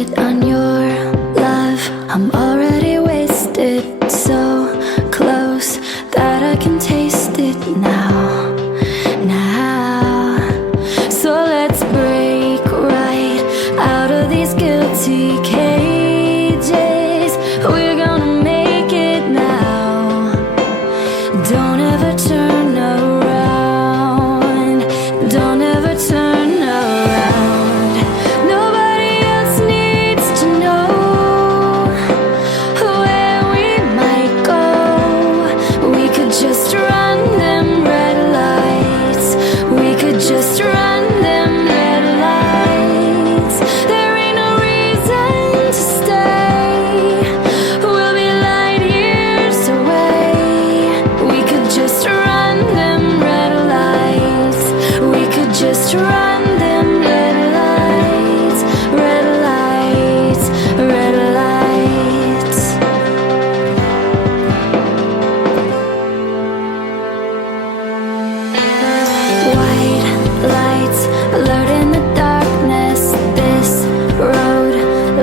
wasted on your love. I'm already wasted, so close that I can taste it now. So let's break right out of these guilty cages. We're gonna make it now. Don't ever turn around. Don't ever turn around. Nobody else needs to know where we might go. We could just run them red lights. We could just run them red lights. There ain't no reason to stay. We'll be light years away. We could just run them red lights. We could just run them red lights. Red lights, red lights. White lights alert in the darkness. This road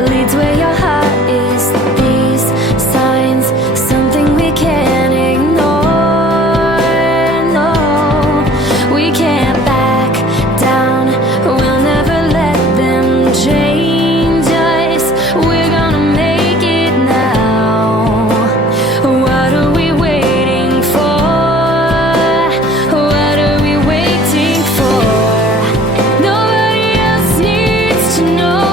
leads where your heart is. These signs, something we can't ignore. No, we can't back down. We'll never let them change us. We're gonna make it now. What are we waiting for? What are we waiting for? Nobody else needs to know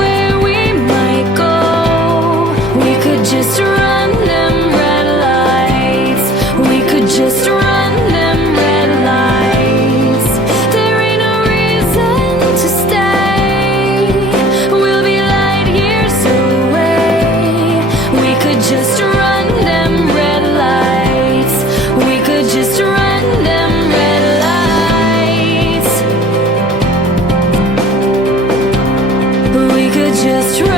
where we might go. We could just run them red lights. We could just run them red lights. There ain't no reason to stay. We'll be light years away. We could just run them red lights. We could just run them red lights. We could just run.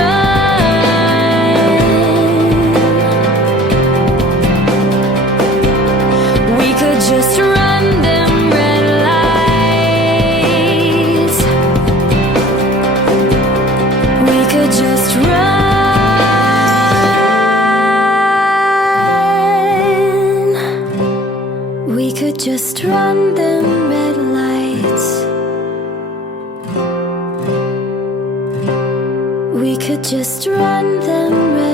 We could just run them red lights. We could just run. We could just run them red lights. We could just run them red